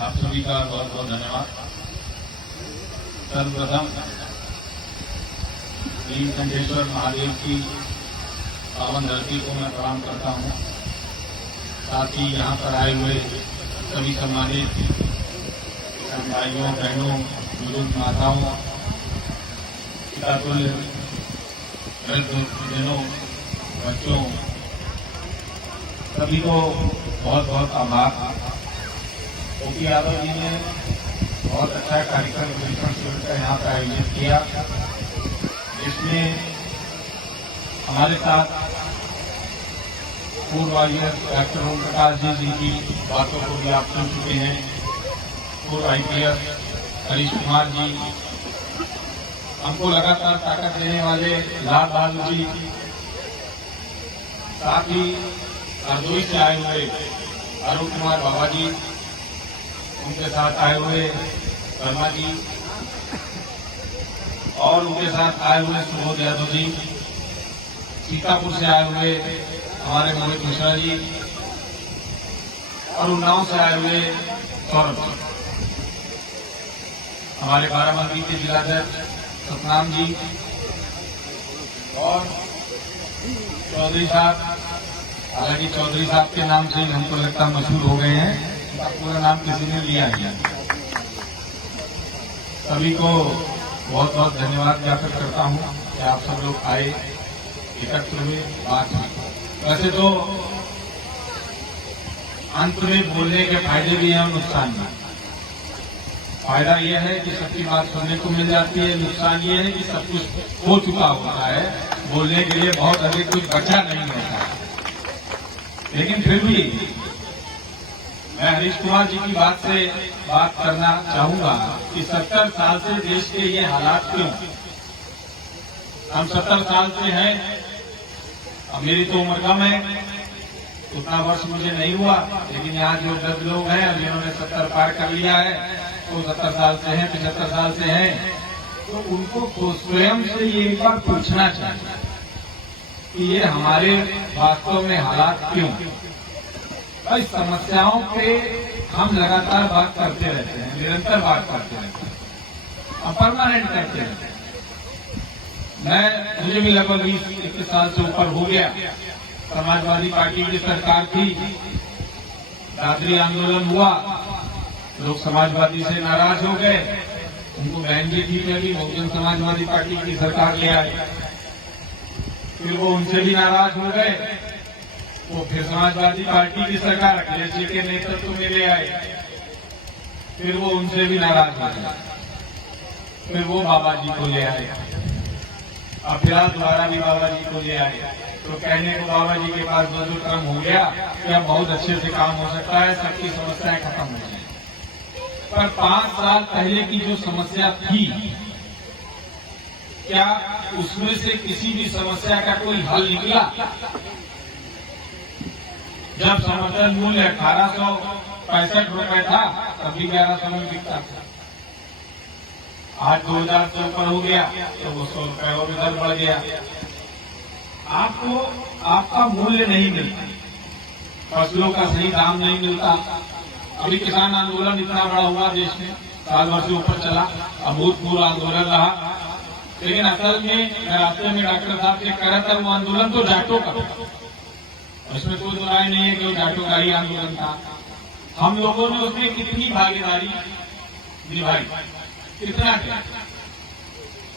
आप सभी का बहुत बहुत धन्यवाद। सर्वप्रथम नीलकंठेश्वर महादेव की पावन धरती को मैं प्रणाम करता हूँ। साथ ही यहाँ पर आए हुए सभी सम्मानित भाइयों बहनों बुजुर्ग माताओं पितातुल्य वृद्धजनों बच्चों सभी को बहुत बहुत आभार। ओपी यादव जी ने बहुत अच्छा कार्यक्रम वितरण शिविर का यहाँ पर आयोजित किया, जिसमें हमारे साथ पूर्व आईएएस डॉक्टर ओम प्रकाश जी जिनकी बातों को भी आप सुन चुके हैं, पूर्व आईपीएस हरीश कुमार जी, हमको लगातार ताकत देने वाले लाल बहादुर जी, साथ ही हरदोई से आए हुए अरुण कुमार बाबा जी, उनके साथ आए हुए वर्मा जी और उनके साथ आए हुए सुबोध यादव जी, सीतापुर से आए हुए हमारे मोहित मिश्रा जी और उन्नाव से आए हुए सौरभ जी, हमारे बाराबंकी के जिलाध्यक्ष सतनाम जी और चौधरी साहब। हालांकि चौधरी साहब के नाम से हमको लगता मशहूर हो गए हैं, पूरा नाम किसी ने लिया नहीं। सभी को बहुत बहुत धन्यवाद ज्ञापित करता हूं कि आप सब लोग आए, एकत्र हुए, बात हुई। वैसे तो अंत में बोलने के फायदे भी हैं और नुकसान भी। फायदा यह है कि सबकी बात सुनने को मिल जाती है, नुकसान ये है कि सब कुछ हो चुका होता है, बोलने के लिए बहुत अधिक कुछ बचा नहीं होता है। लेकिन फिर भी मैं हरीश कुमार जी की बात से बात करना चाहूंगा कि 70 साल से देश के ये हालात क्यों। हम 70 साल से हैं, अब मेरी तो उम्र कम है, उतना वर्ष मुझे नहीं हुआ, लेकिन यहाँ जो 10 लोग हैं और जिन्होंने 70 पार कर लिया है, तो 70 साल से हैं, 75 साल से हैं, तो उनको तो स्वयं से ये एक बार पूछना चाहिए कि ये हमारे वास्तव में हालात क्यों। इस समस्याओं पे हम लगातार बात करते रहते हैं, निरंतर बात करते रहते हैं, हम परमानेंट करते रहते हैं। मुझे भी लगभग 20-21 साल से ऊपर हो गया। समाजवादी पार्टी की सरकार थी, दादरी आंदोलन हुआ, लोग समाजवादी से नाराज हो गए, उनको बहन भी थी, मैं भी बहुजन समाजवादी पार्टी की सरकार ले आए। फिर वो उनसे भी नाराज हो गए, वो फिर समाजवादी पार्टी की सरकार अखिलेश जी के नेतृत्व में ले आए, फिर वो उनसे भी नाराज हो गए, फिर वो बाबा जी को ले आए, अब फिलहाल दोबारा भी बाबा जी को ले आए। तो कहने को बाबा जी के पास मजदूर कम हो गया कि अब बहुत अच्छे से काम हो सकता है, सबकी समस्याएं खत्म हो जाए। पर 5 साल पहले की जो समस्या थी, क्या उसमें से किसी भी समस्या का कोई हल निकला? जब समर्थन मूल्य 1865 रुपए था, तभी 1100 में बिकता था। आज 2000 से ऊपर हो गया तो वो 100 रुपए और इधर बढ़ गया। आपको आपका मूल्य नहीं मिलता, फसलों का सही दाम नहीं मिलता। अभी किसान आंदोलन इतना बड़ा हुआ देश में, साल भर से ऊपर चला, अभूतपूर्व आंदोलन रहा, लेकिन असल में रास्ते में डॉक्टर साहब से कह रहा था वो आंदोलन तो जाटों का, इसमें कोई दो राय नहीं है कि वो जाटों का ही आंदोलन था। हम लोगों ने उसमें कितनी भागीदारी निभाई, कितना किया।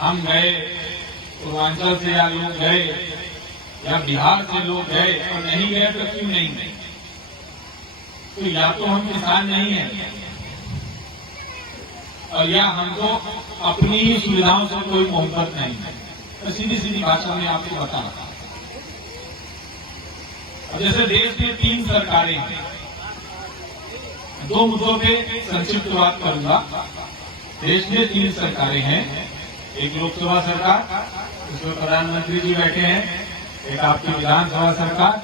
हम गए, पूर्वांचल से या लोग गए या बिहार से लोग गए, और नहीं गए तो क्यों नहीं गए? तो या तो हम किसान नहीं हैं और या हमको अपनी ही सुविधाओं से कोई मोहब्बत नहीं है। तो सीधी सीधी भाषा में आपको बता रहा। जैसे देश में 3 सरकारें हैं, 2 मुद्दों पे संक्षिप्त बात करूंगा। देश में 3 सरकारें हैं, एक लोकसभा सरकार जिसमें प्रधानमंत्री जी बैठे हैं, एक आपकी विधानसभा सरकार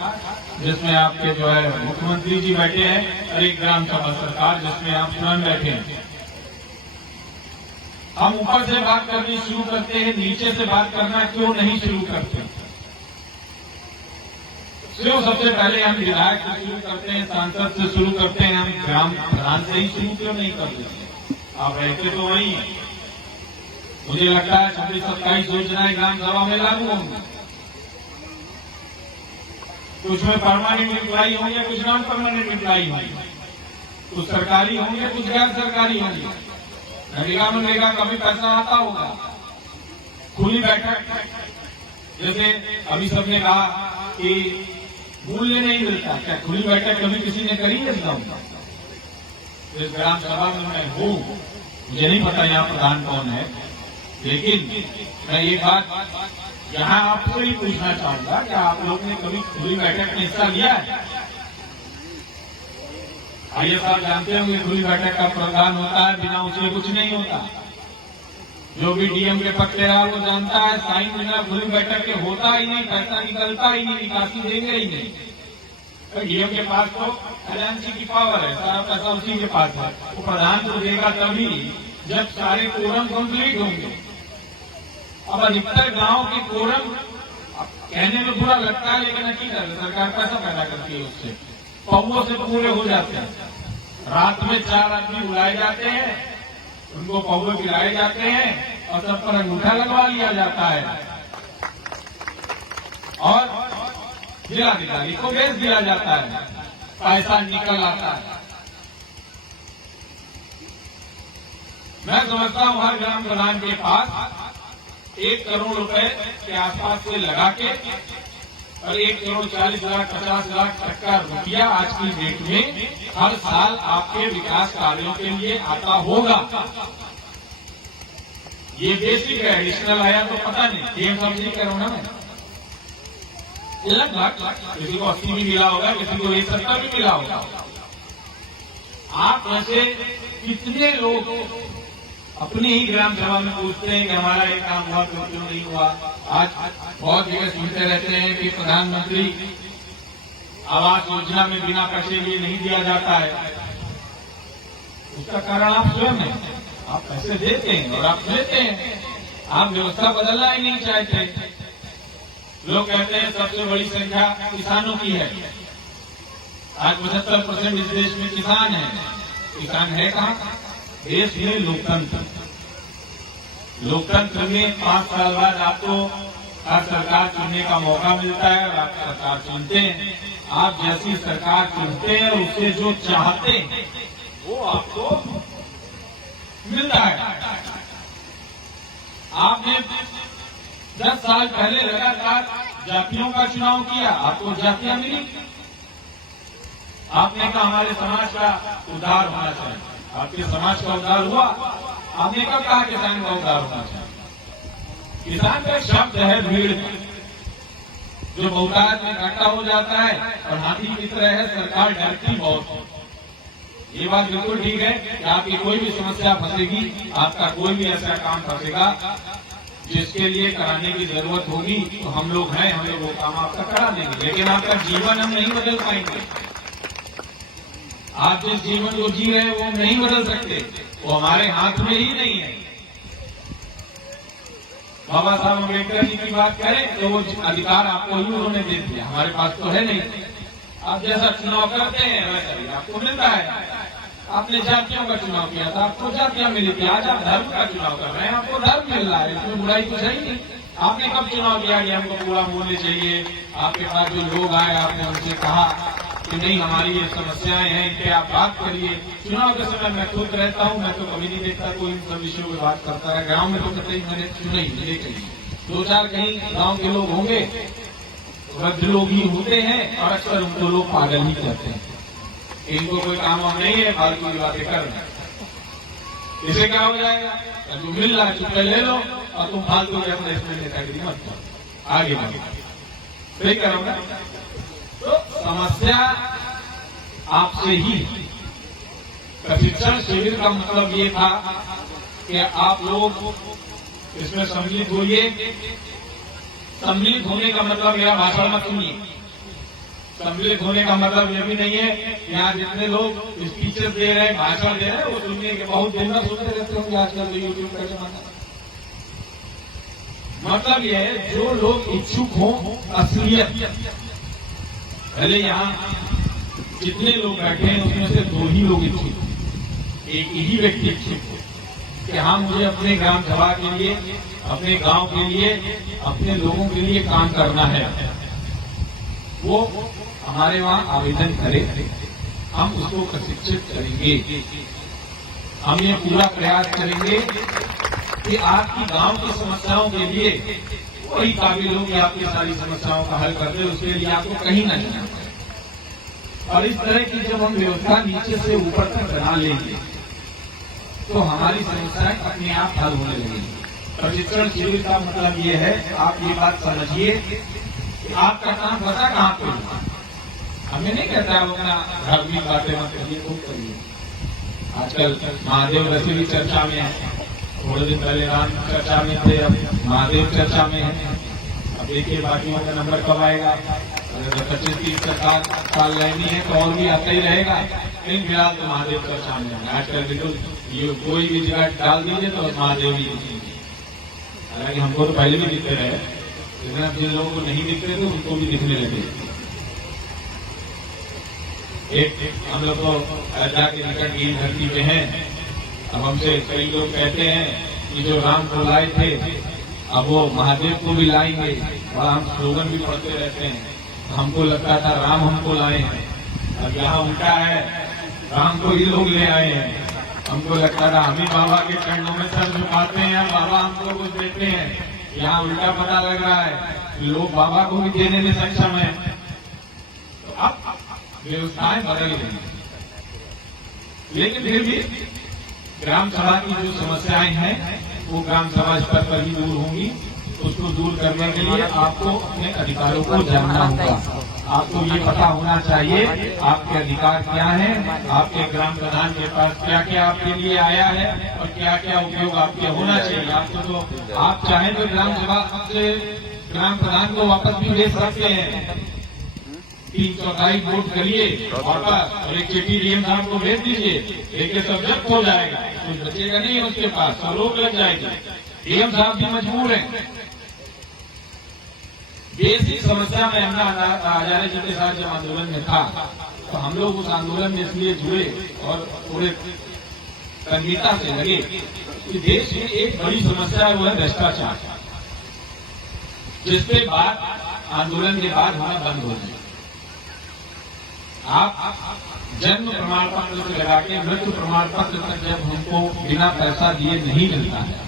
जिसमें आपके जो है मुख्यमंत्री जी बैठे हैं, और एक ग्राम सभा सरकार जिसमें आप स्वयं बैठे हैं। हम ऊपर से बात करनी शुरू करते हैं, नीचे से बात करना क्यों नहीं शुरू करते? क्यों सबसे पहले हम विधायक से शुरू करते हैं, सांसद से शुरू करते हैं, हम ग्राम प्रधान से ही शुरू क्यों नहीं कर देते? आप रहते तो वही हैं। मुझे लगता है 26-27 योजनाएं ग्राम सभा में लागू होंगी। कुछ में परमानेंट एम्प्लॉई होंगे, कुछ नॉन परमानेंट एम्प्लॉई होंगे, कुछ सरकारी होंगे, कुछ गैर सरकारी होंगे। नरेगा मनरेगा का भी पैसा आता होगा। खुली बैठक, जैसे अभी सबने कहा कि मूल्य नहीं मिलता, क्या खुली बैठक कभी किसी ने करी है? इस ग्राम सभा में मैं हूँ, मुझे नहीं पता यहाँ प्रधान कौन है, लेकिन मैं ये बात यहाँ आपसे ही पूछना चाहूंगा कि आप लोग ने कभी खुली बैठक में हिस्सा लिया है? आइए साहब जानते होंगे खुली बैठक का प्रावधान होता है, बिना उसके कुछ नहीं होता। जो भी डीएम के पक्ष रहा वो जानता है, साइन बिना खुली बैठक के होता ही नहीं, पैसा निकलता ही नहीं, निकासी देंगे ही नहीं। तो डीएम के पास तो खजांची की पावर है, सारा पैसा उसी के पास है। वो प्रधान को देगा तभी जब सारे कोरम कंप्लीट होंगे। अब अधिकतर गांव के कोरम कहने में बुरा लगता है, लेकिन हकीकत सरकार पैसा पैदा करती है, उससे पौवों से पूरे हो जाते हैं। रात में 4 आदमी बुलाए जाते हैं, उनको पौवे पिलाए जाते हैं और सब पर अंगूठा लगवा लिया जाता है और जिलाधिकारी को भेज दिया जाता है, पैसा निकल आता है। मैं समझता हूं हर ग्राम प्रधान के पास 1 करोड़ रुपए के आसपास से लगा के और 1 करोड़ 40 लाख 50 लाख तक का रुपया आज की डेट में हर साल आपके विकास कार्यों के लिए आता होगा। ये बेसिक है, एडिशनल आया तो पता नहीं, डीएम साहब नहीं करो ना, मैं लगभग किसी को 80 भी मिला होगा, किसी को 70 भी मिला होगा। आप में से कितने लोग अपनी ही ग्राम सभा में पूछते हैं कि हमारा ये काम हुआ क्यों नहीं हुआ? आज बहुत जगह सुनते रहते हैं कि प्रधानमंत्री आवास योजना में बिना पैसे लिए नहीं दिया जाता है। उसका कारण आप स्वयं हैं, आप पैसे देते हैं और आप लेते हैं, आप व्यवस्था बदलना ही नहीं चाहते। लोग कहते हैं सबसे बड़ी संख्या किसानों की है, आज 75% इस देश में किसान है। किसान है कहाँ? देश में लोकतंत्र में 5 साल बाद आपको हर सरकार चुनने का मौका मिलता है और आप सरकार चुनते हैं। आप जैसी सरकार चुनते हैं उससे जो चाहते हैं वो आपको मिलता है। आपने 10 साल पहले लगातार जातियों का चुनाव किया, आपको जातियां मिली। आपने कहा हमारे समाज का उद्धार होना चाहिए, आपके समाज का उद्धार हुआ। आपने कब कहा किसान का उद्धार होना चाहिए? किसान का शब्द है भीड़, जो बहुतायत में इकट्ठा हो जाता है और हाथी की तरह है, सरकार डरती बहुत। ये बात बिल्कुल ठीक है कि आपकी कोई भी समस्या फंसेगी, आपका कोई भी ऐसा काम फंसेगा जिसके लिए कराने की जरूरत होगी, तो हम लोग हैं, हम लोग वो काम आपका करा देंगे। लेकिन आपका जीवन हम नहीं बदल पाएंगे। आप जिस जीवन को जी रहे हैं वो नहीं बदल सकते, वो हमारे हाथ में ही नहीं है। बाबा साहब अम्बेडकर जी की बात करें तो वो अधिकार आपको ही उन्होंने दे दिया, हमारे पास तो है नहीं। आप जैसा चुनाव करते हैं वैसा आपको मिलता है। आपने जातियों का चुनाव किया था, आपको जातियां मिली थी, आज आप धर्म का चुनाव कर रहे हैं, आपको धर्म मिल रहा है, इसमें बुराई तो सही नहीं। आपने कब चुनाव किया कि हमको पूरा मूल्य चाहिए? आपके पास जो लोग आए आपने उनसे कहा कि नहीं हमारी ये समस्याएं हैं, इनके आप बात करिए। चुनाव के समय मैं खुद रहता हूं, मैं तो कभी नहीं देखता कोई इन सब विषयों पर बात करता है। गांव में तो कतई मैंने चुना ही नहीं देखी। 2-4 कहीं गांव के लोग होंगे, वृद्ध लोग ही होते हैं और अक्सर उनको लोग पागल ही कहते हैं। इनको कोई काम वाम नहीं है, फालतू की बातें कर रहे हैं। इसे क्या हो जाएगा? जो मिल रहा है चुपचाप ले लो और तुम फालतू के अपने इसमें नेतागिरी मत करो, आगे बढ़ो। सही करोगे? तो समस्या आपसे ही। प्रशिक्षण शिविर का मतलब ये था कि आप लोग इसमें सम्मिलित होइए। सम्मिलित होने का मतलब मेरा भाषण मत सुनिए। सम्मिलित होने का मतलब यह भी नहीं है यहाँ जितने लोग स्पीचेस दे रहे हैं, भाषण दे रहे हैं, वो सुनने के बहुत दिन में सुनते रहते होंगे आजकल तो यूट्यूब का जमाना। मतलब यह है जो लोग इच्छुक हों असलियत पहले यहाँ जितने लोग बैठे हैं उसमें से 2 ही लोग इच्छुक, एक ही व्यक्ति इच्छुक हो कि हाँ मुझे अपने ग्राम सभा के लिए, अपने गांव के लिए, अपने लोगों के लिए काम करना है। वो हमारे वहां आवेदन करे, हम उसको प्रशिक्षित करेंगे। हम ये पूरा प्रयास करेंगे कि आपकी गांव की समस्याओं के लिए वही काबिल हो कि आपकी सारी समस्याओं का हल कर दे, उसके लिए आपको कहीं न जाना पड़े। और इस तरह की जब हम व्यवस्था नीचे से ऊपर तक बना लेंगे तो हमारी समस्याएं अपने आप हल होने लगेंगी। प्रशिक्षण शिविर का मतलब ये है, आप ये बात समझिए कि आपका काम पता कहाँ पे होगा। हमें नहीं कहता है अपना धार्मिक बातें मत करिए, खूब करिए। आजकल महादेव वैसे भी चर्चा में है, थोड़े दिन पहले राम चर्चा में थे, अब महादेव चर्चा में है। अब देखिए बाकियों का नंबर कब आएगा। अगर 25-30 साल रहनी है तो और भी आता ही रहेगा, लेकिन फिलहाल तो महादेव चर्चा में है। आजकल बिल्कुल ये कोई भी जगह डाल दीजिए तो महादेव ही दिखेंगे। हालांकि हमको तो पहले भी दिखते रहे, लेकिन अब जिन लोगों को नहीं दिखते थे उनको भी दिखने लगे। एक हम लोग तो अयोध्या के निकट की धरती पे हैं। अब हमसे कई लोग कहते हैं कि जो राम को लाए थे अब वो महादेव को भी लाएंगे, और हम स्लोगन भी पढ़ते रहते हैं। हमको लगता था राम हमको लाए हैं, अब यहाँ उल्टा है, राम को ही लोग ले आए हैं। हमको लगता था हम ही बाबा के चरणों में सर झुकाते हैं, बाबा हमको कुछ देते हैं। यहाँ उल्टा पता लग रहा है, लोग बाबा को भी देने में सक्षम है। तो अब व्यवस्थाएं बदल गई, लेकिन फिर भी ग्राम सभा की जो समस्याएं हैं वो ग्राम सभा स्तर पर ही दूर होंगी। उसको दूर करने के लिए आपको अपने अधिकारों को जानना होगा। आपको ये पता होना चाहिए आपके अधिकार क्या हैं, आपके ग्राम प्रधान के पास क्या क्या आपके लिए आया है और क्या क्या उपयोग आपके होना चाहिए। आपको तो आप चाहें तो ग्राम सभा से ग्राम प्रधान को वापस भी भेज सकते हैं। 3/4 वोट करिए वापस और एक चिट्ठी डीएम साहब को भेज दीजिए, देखिए सब जब्त हो जाएगा, कुछ बचेगा नहीं है उसके पास, सब रोक लग जाएगी। डीएम साहब भी मजबूर हैं। बेसिक समस्या में अन्ना हजारे जी के साथ जब आंदोलन में था तो हम लोग उस आंदोलन में इसलिए जुड़े और पूरे तन्मयता से लगे कि देश में एक बड़ी समस्या है, वो है भ्रष्टाचार, जिसके बाद आंदोलन के बाद होना बंद हो गया। आप जन्म प्रमाण पत्र लगा के मृत्यु प्रमाण पत्र तक जब हमको बिना पैसा दिए नहीं मिलता है,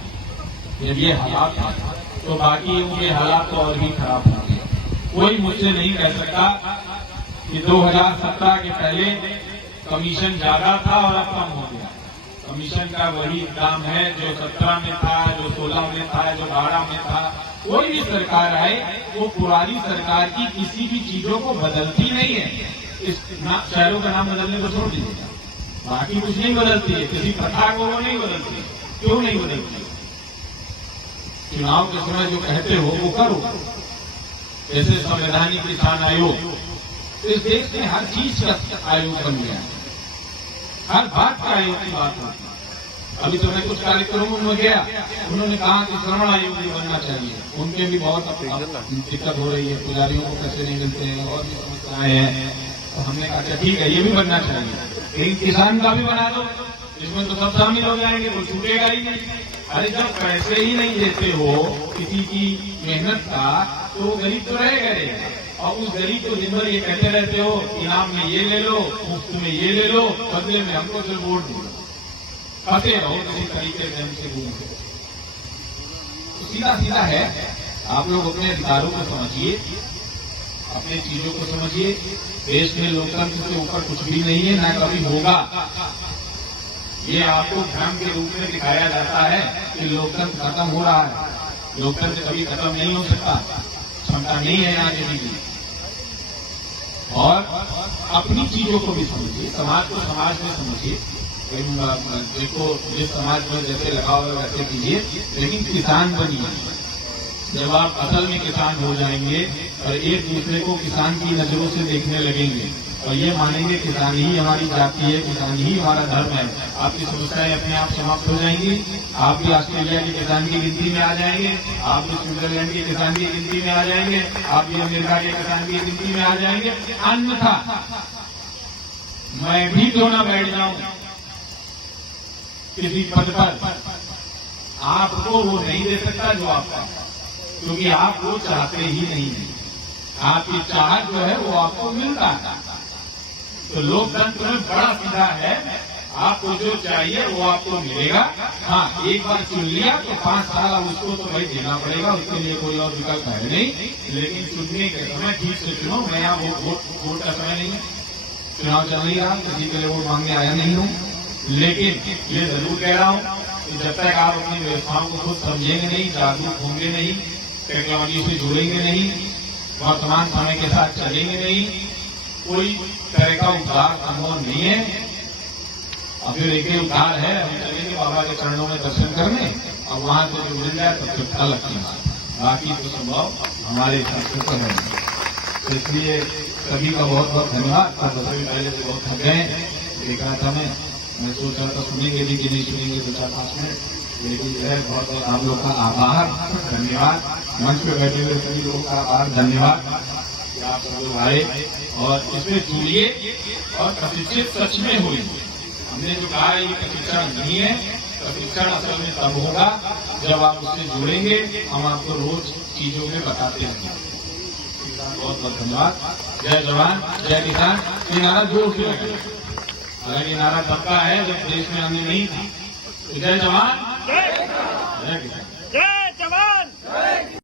जब ये हालात है तो बाकी उनके हालात तो और भी खराब होंगे। कोई मुझसे नहीं कह सकता कि 2017 के पहले कमीशन ज्यादा था और अब कम हो गया। कमीशन का वही दाम है जो 17 में था, जो 16 में था, जो 12 में था। कोई भी सरकार आए वो पुरानी सरकार की किसी भी चीजों को बदलती नहीं है। इस शहरों का नाम बदलने को छोड़ दीजिएगा, बाकी कुछ नहीं बदलती है। किसी प्रथा को वो नहीं बदलती। क्यों नहीं बदलती? चुनाव के समय जो कहते हो वो करो। जैसे संवैधानिक किसान आयोग, तो इस देश में हर चीज का आयोग बन गया है, हर बात का आयोग की बात होती है। अभी तो मैं कुछ कार्यक्रमों में गया, उन्होंने कहा कि श्रवण आयोग भी बनना चाहिए। उनके भी बहुत दिक्कत हो रही है, पुजारियों को पैसे नहीं मिलते हैं और भी समस्याएं हैं। तो हमने कहा अच्छा ठीक है, ये भी बनना चाहिए, लेकिन किसान का भी बना दो, इसमें तो सब शामिल हो जाएंगे, वो छूटेगा ही नहीं। अरे जब पैसे ही नहीं देते हो किसी की मेहनत का, तो वो गरीब तो रहेगा रहेगा। और उस गरीब को दिन भर ये कहते रहते हो इनाम में ये ले लो, मुफ्त में ये ले लो, बदले में हमको सिर्फ वोट दो, फंसे रहो किसी तरीके से हमसे दूर। तो सीधा सीधा है, आप लोग अपने अधिकारों को समझिए, अपने चीजों को समझिए। देश में लोकतंत्र से ऊपर कुछ भी नहीं है, न कभी होगा। ये आपको भ्रम के रूप में दिखाया जाता है कि लोकतंत्र खत्म हो रहा है। लोकतंत्र कभी खत्म नहीं हो सकता, क्षमता नहीं है यहाँ किसी की। और अपनी चीजों को भी समझिए, समाज को समाज में समझिए। देखो जिस समाज में जैसे लगाव है वैसे कीजिए, लेकिन किसान बनिए। जब आप असल में किसान हो जाएंगे और एक दूसरे को किसान की नजरों से देखने लगेंगे और ये मानेंगे किसान ही हमारी जाति है, किसान ही हमारा धर्म है, आपकी समस्याएं अपने आप समाप्त हो जाएंगी। आप भी ऑस्ट्रेलिया के किसान की गिनती में आ जाएंगे, आप भी स्विट्जरलैंड के किसान की गिनती में आ जाएंगे, आप भी अमेरिका के किसान की गिनती में आ जाएंगे। अन्यथा मैं भी क्यों ना बैठ जाऊं किसी पद पर, आपको वो नहीं दे सकता जो आपका, क्योंकि आप वो चाहते ही नहीं है। आपकी चाहत जो है वो आपको मिलता है। तो लोकतंत्र में बड़ा सीधा है, आपको जो चाहिए वो आपको मिलेगा। हाँ, एक बार चुन लिया तो 5 साल उसको तो भाई देना पड़ेगा, उसके लिए कोई और विकल्प है नहीं। लेकिन चुनने के समय ठीक से चुनो। मैं यहाँ वोट का समय नहीं है, चुनाव चल नहीं रहा, किसी के लिए वोट मांगने आया नहीं हूँ। लेकिन ये जरूर कह रहा हूँ कि जब तक आप अपनी व्यवस्थाओं को खुद समझेंगे नहीं, जागरूक होंगे नहीं, टेक्नोलॉजी से जुड़ेंगे नहीं, वर्तमान समय के साथ चलेंगे नहीं, कोई तरह का उद्धार संभव नहीं है। और फिर एक ही उद्धार है, हम चलेंगे बाबा के चरणों में दर्शन करने और वहां से जो मिल जाए तब फिर अलग की बात, बाकी तो संभव हमारे हिसाब से है। तो इसलिए सभी का बहुत बहुत धन्यवाद। पहले से बहुत थक गए, देख रहा था मैं सोच रहा था सुनेंगे भी कि नहीं सुनेंगे 2-4-5 मिनट, लेकिन जो है बहुत बहुत आप लोग का आभार, धन्यवाद। मंच पे बैठे हुए सभी लोगों का आभार, धन्यवाद कि आप सब लोग आए और इसमें जुड़िए और प्रशिक्षित सच में हुए। हमने जो कहा ये प्रशिक्षण नहीं है, प्रशिक्षण असल में तब होगा जब आप उससे जुड़ेंगे। हम आपको रोज चीजों में बताते हैं। बहुत बहुत धन्यवाद। जय जवान जय किसान। ये नारा जोर से लगे, अगर ये नारा तब का है जब देश में अन्य नहीं था। जय जवान जय किसान। जय जवान